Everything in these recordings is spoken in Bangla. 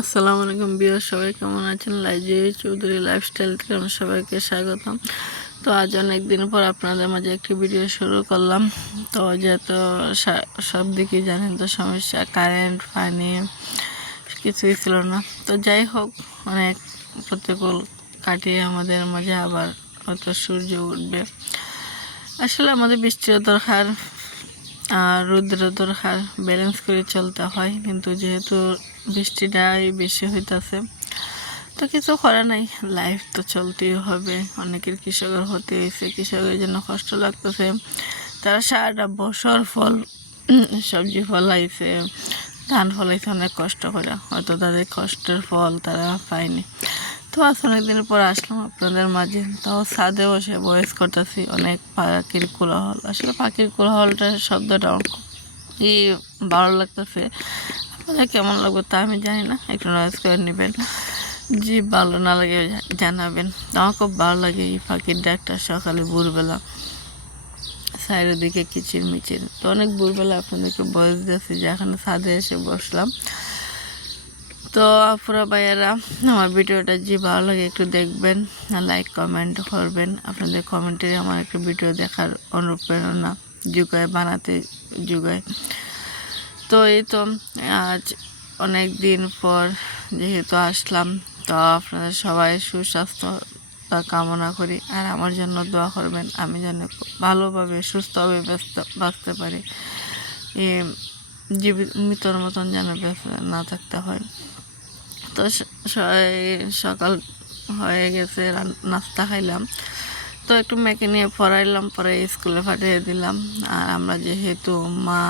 আসসালামু আলাইকুম বিয়ার, সবাই কেমন আছেন? লাইজে চৌধুরী লাইফস্টাইল থেকে আমরা সবাইকে স্বাগতম। তো আজ অনেক দিন পর আপনাদের মাঝে একটি ভিডিও শুরু করলাম। তো যেহেতু সব দিকেই জানেন তো সমস্যা, কারেন্ট পানি কিছুই ছিল না। তো যাই হোক, অনেক প্রতিকূল কাটিয়ে আমাদের মাঝে আবার হয়তো সূর্য উঠবে। আসলে আমাদের বৃষ্টির দরকার আর রৌদ্র দরকার, ব্যালেন্স করে চলতে হয়। কিন্তু যেহেতু বৃষ্টিটাই বেশি হইতাছে তো কিছু করা নাই, লাইফ তো চলতেই হবে। অনেকের কৃষকের হতে হয়েছে, কৃষকের জন্য কষ্ট লাগতেছে। তারা সারাটা বছর সবজি ফলাইছে, ধান ফলাইছে অনেক কষ্ট করে, হয়তো তাদের কষ্টের ফল তারা পায়নি। তো আজ অনেকদিন পর আসলাম আপনাদের মাঝে, তাও ছাদে বসে ভয়েস করতেছি। অনেক পাখির কোলাহল, আসলে পাখির কোলাহলটার শব্দটা খুবই ভালো লাগতেছে। আপনাদের কেমন লাগবে তা আমি জানি না, একটু নয়েজ করে নেবেন। জি, ভালো না লাগে জানাবেন। আমার খুব ভালো লাগে এই পাখির ডাকটা, সকালে ভোরবেলা সাইডের দিকে কিচির মিচির। তো অনেক ভোরবেলা আপনাদেরকে বয়স দিয়েছি যে এখানে ছাদে এসে বসলাম। তো আপুরা ভাইয়ারা, আমার ভিডিওটা যে ভালো লাগে একটু দেখবেন, লাইক কমেন্ট করবেন। আপনাদের কমেন্টে আমার একটা ভিডিও দেখার অনুপ্রেরণা যোগায়, বানাতে যোগায়। তো এই তো আজ অনেক দিন পর যেহেতু আসলাম, তো আপনাদের সবাই সুস্বাস্থ্য কামনা করি। আর আমার জন্য দোয়া করবেন, আমি যেন ভালোভাবে সুস্থভাবে বাঁচতে পারি, মৃতর মতন যেন বেঁচে না থাকতে হয়। তো সকাল হয়ে গেছে, নাস্তা খাইলাম। তো একটু মেয়েকে নিয়ে পড়াইলাম, পরে স্কুলে পাঠিয়ে দিলাম। আর আমরা যেহেতু মা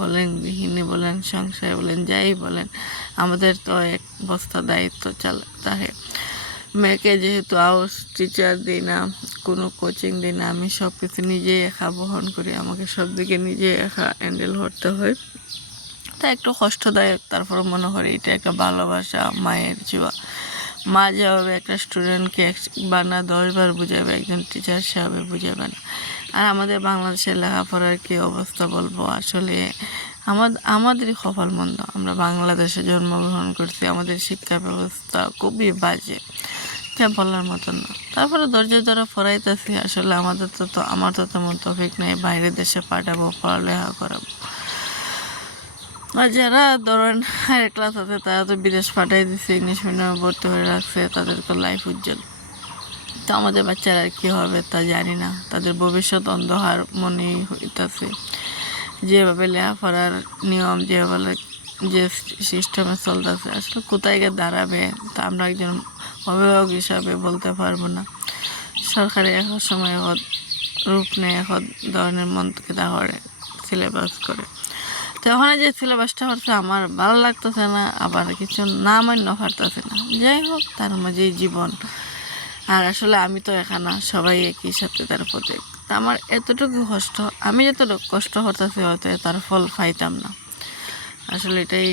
বলেন, গৃহিণী বলেন, সংসার বলেন, যাই বলেন, আমাদের তো এক বস্তা দায়িত্ব থাকে। মেয়েকে যেহেতু টিচার দিই না, কোনো কোচিং দিই না, আমি সব কিছু নিজেই একা বহন করি। আমাকে সব দিকে নিজে একা হ্যান্ডেল করতে হয়। তা একটু কষ্টদায়ক, তারপর মনে করি এটা একটা ভালোবাসা, মায়ের ছোঁয়া। মা যেভাবে একটা স্টুডেন্টকে একবার না 10বার বুঝাবে, একজন টিচার সেভাবে বুঝাবে না। আর আমাদের বাংলাদেশের লেখাপড়ার কী অবস্থা বলবো, আসলে আমাদেরই কপাল মন্দ। আমরা বাংলাদেশে জন্মগ্রহণ করছি, আমাদের শিক্ষা ব্যবস্থা খুবই বাজে, যা বলার মতন না। তারপরে ধৈর্য ধরে পড়াইতেছি। আসলে আমার তো তেমন তফিক নেই বাইরের দেশে পাঠাবো, পড়ালেখা করাবো। আর যারা ধরেন হায়ার ক্লাস আছে তারা তো বিদেশ পাঠাই দিচ্ছে, ইংলিশ মিডিয়ামে ভর্তি করে রাখছে, তাদের তো লাইফ উজ্জ্বল। তো আমাদের বাচ্চারা কী হবে তা জানি না, তাদের ভবিষ্যৎ অন্ধকার মনেই হইতেছে। যেভাবে লেখাপড়ার নিয়ম, যেভাবে যে সিস্টেমে চলতেছে, আসলে কোথায় গিয়ে দাঁড়াবে তা আমরা একজন অভিভাবক হিসাবে বলতে পারবো না। সরকারি এক সময় রূপ নেয়, এক ধরনের মন্তকে করে সিলেবাস করে। তো ওখানে যে সিলেবাসটা হচ্ছে আমার ভালো লাগতেছে না, আবার কিছু না মান্য পারতেছে না। যাই হোক, তার মাঝেই জীবন। আর আসলে আমি তো এখানে, সবাই একই সাথে তার প্রত্যেক। তা আমার এতটুকু কষ্ট, আমি যতটুকু কষ্ট করতেছি হয়তো তার ফল পাইতাম না। আসলে এটাই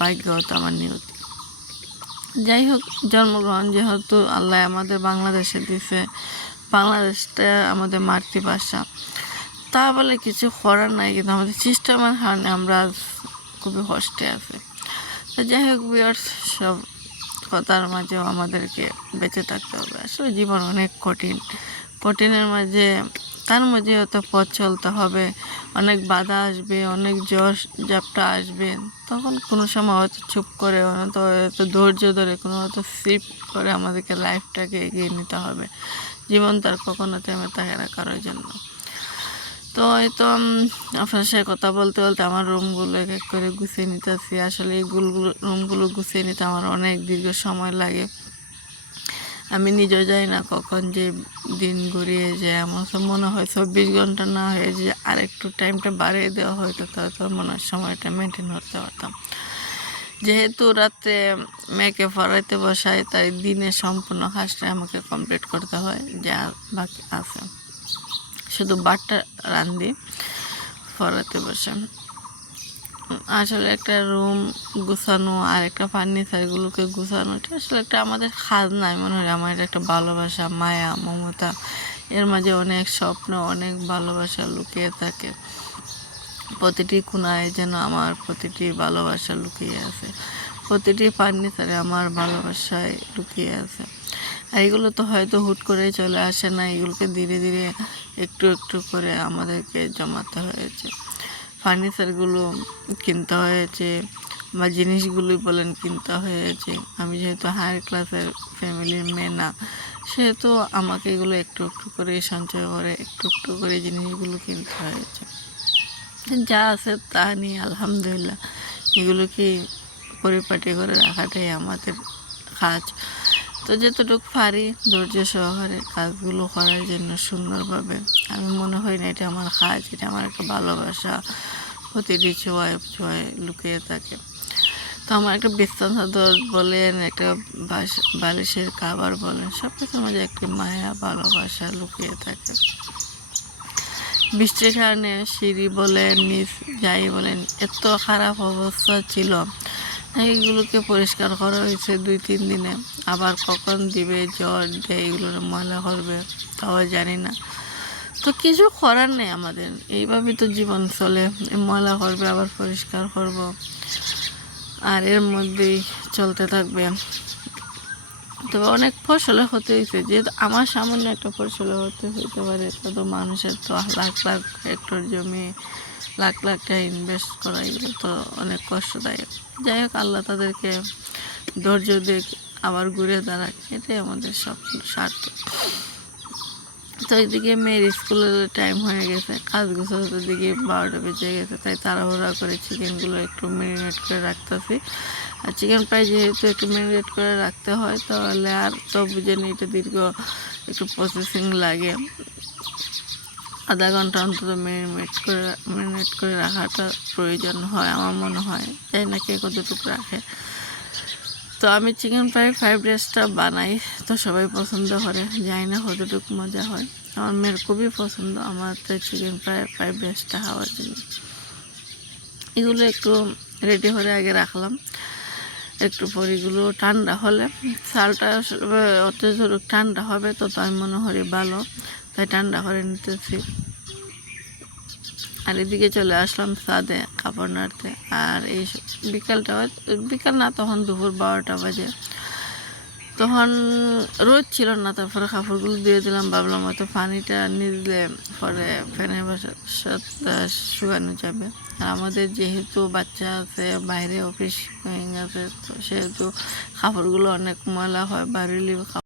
ভাগ্য, হতো আমার নিয়তি। যাই হোক, জন্মগ্রহণ যেহেতু আল্লাহ আমাদের বাংলাদেশে দিছে, বাংলাদেশটা আমাদের মাতৃভাষা, তা বলে কিছু করার নাই। কিন্তু আমাদের সিস্টেমের কারণে আমরা খুবই কষ্টে আছি। তো যাই হোক ভিউয়ার্স, সব কথার মাঝেও আমাদেরকে বেঁচে থাকতে হবে। আসলে জীবন অনেক কঠিন, কঠিনের মাঝে তার মাঝে হয়তো পথ চলতে হবে। অনেক বাধা আসবে, অনেক জ্বর ঝাপটা আসবে, তখন কোনো সময় হয়তো চুপ করে, হয়তো ধৈর্য ধরে, কোনো হয়তো সিপ করে আমাদেরকে লাইফটাকে এগিয়ে নিতে হবে। জীবন তার কখনো থেমে থাকে না কারোর জন্য। তো এই তো আপনার সাথে কথা বলতে বলতে আমার রুমগুলো এক এক করে গুছিয়ে নিতেছি। আসলে এই রুমগুলো গুছিয়ে নিতে আমার অনেক দীর্ঘ সময় লাগে। আমি নিজেও জানি না কখন যে দিন গড়িয়ে যায়। আমার তো মনে হয় 24 ঘন্টা না হয়ে যে আরেকটু টাইমটা বাড়িয়ে দেওয়া হয়তো তাহলে মনে হয় সময়টা মেনটেন করতে পারতাম। যেহেতু রাতে মেয়েকে পড়াইতে বসাই, তাই দিনে সম্পূর্ণ কাজটা আমাকে কমপ্লিট করতে হয়, যা বাকি আছে শুধু বাটটা রান্ধি পড়াতে বসে। আসলে একটা রুম গুছানো আর একটা ফার্নিচারগুলোকে গুছানো, এটা আসলে একটা আমাদের কাজ নাই মনে হয়। আমার এটা একটা ভালোবাসা, মায়া, মমতা, এর মাঝে অনেক স্বপ্ন, অনেক ভালোবাসা লুকিয়ে থাকে। প্রতিটি কোণায় যেন আমার প্রতিটি ভালোবাসা লুকিয়ে আছে। প্রতিটি ফার্নিচারে আমার ভালোবাসায় লুকিয়ে আছে। আর এগুলো তো হয়তো হুট করেই চলে আসে না, এগুলোকে ধীরে ধীরে একটু একটু করে আমাদেরকে জমাতে হয়েছে। ফার্নিচারগুলো কিনতে হয়েছে বা জিনিসগুলি বলেন কিনতে হয়েছে। আমি যেহেতু হায়ার ক্লাসের ফ্যামিলির মেয়ে না, সেহেতু আমাকে এগুলো একটু একটু করে সঞ্চয় করে একটু একটু করে জিনিসগুলো কিনতে হয়েছে। যা আছে তা নিয়ে আলহামদুলিল্লাহ এগুলোকে পরিপাটি করে রাখাটাই আমাদের কাজ। তো যতটুকু পারি ধৈর্য সহকারে কাজগুলো করার জন্য সুন্দরভাবে, আমি মনে হয় না এটা আমার কাজ, এটা আমার একটা ভালোবাসা প্রতিটি ছোঁয়ায় ছোঁয়ায় লুকিয়ে থাকে। তো আমার একটা বিছানা চাদর বলেন, একটা বালিশের কাভার বলেন, সব কিছুর মাঝে একটি মায়া ভালোবাসা লুকিয়ে থাকে। বৃষ্টির কারণে সিঁড়ি বলেন নিচ যাই বলেন এত খারাপ অবস্থা ছিল, এইগুলোকে পরিষ্কার করা হয়েছে 2-3 দিনে। আবার কখন দিবে জ্বর দেয় এগুলো ময়লা করবে তাও জানি না। তো কিছু করার নেই আমাদের, এইভাবেই তো জীবন চলে। ময়লা করবে আবার পরিষ্কার করব, আর এর মধ্যেই চলতে থাকবে। তবে অনেক ফসলে হতে হয়েছে, যেহেতু আমার সামান্য একটা ফসলে হতে পারে, তত মানুষের তো লাখ লাখ হেক্টর জমি লাখ লাখ টাকা ইনভেস্ট করা, এগুলো তো অনেক কষ্টদায়ক। যাই হোক, আল্লাহ তাদেরকে ধৈর্য দিক, আবার ঘুরে দাঁড়াক, এটাই আমাদের সব স্বার্থ। তো এইদিকে মেয়ের স্কুলের টাইম হয়ে গেছে, কাজ গোছাতে দিকে 12টা বেজে গেছে, তাই তাড়াহুড়া করে চিকেনগুলো একটু ম্যারিনেট করে রাখতেছি। আর চিকেন ফ্রাই যেহেতু একটু ম্যারিনেট করে রাখতে হয়, তাহলে আর তো বুঝে নিই এটা দীর্ঘ একটু প্রসেসিং লাগে, আধা ঘন্টা অন্তত ম্যারিনেট করে রাখাটা প্রয়োজন হয় আমার মনে হয়, তাই না কে কতটুকু রাখে। তো আমি চিকেন ফ্রাইড রাইসটা বানাই, তো সবাই পছন্দ করে, জানি না কতটুকু মজা হয়। আমার মেয়ের খুবই পছন্দ আমার তো চিকেন ফ্রাইড রাইসটা খাওয়ার জন্য। এগুলো একটু রেডি করে আগে রাখলাম, একটু পর এগুলো ঠান্ডা হলে, চালটা অত্যাধিক ঠান্ডা হবে তো আমি মনে করি ভালো, তাই ঠান্ডা করে নিতেছি। আর এদিকে চলে আসলাম ছাদে কাপড় নাড়তে। আর এই বিকাল না, তখন দুপুর 12টা বাজে, তখন রোদ ছিল না। তারপরে কাপড়গুলো দিয়ে দিলাম, ভাবলাম হয়তো পানিটা নিলে পরে ফ্যানের বাসাতে শুকানো যাবে। আর আমাদের যেহেতু বাচ্চা আছে, বাইরে অফিস আছে, তো সেহেতু কাপড়গুলো অনেক ময়লা হয়, বাড়িলে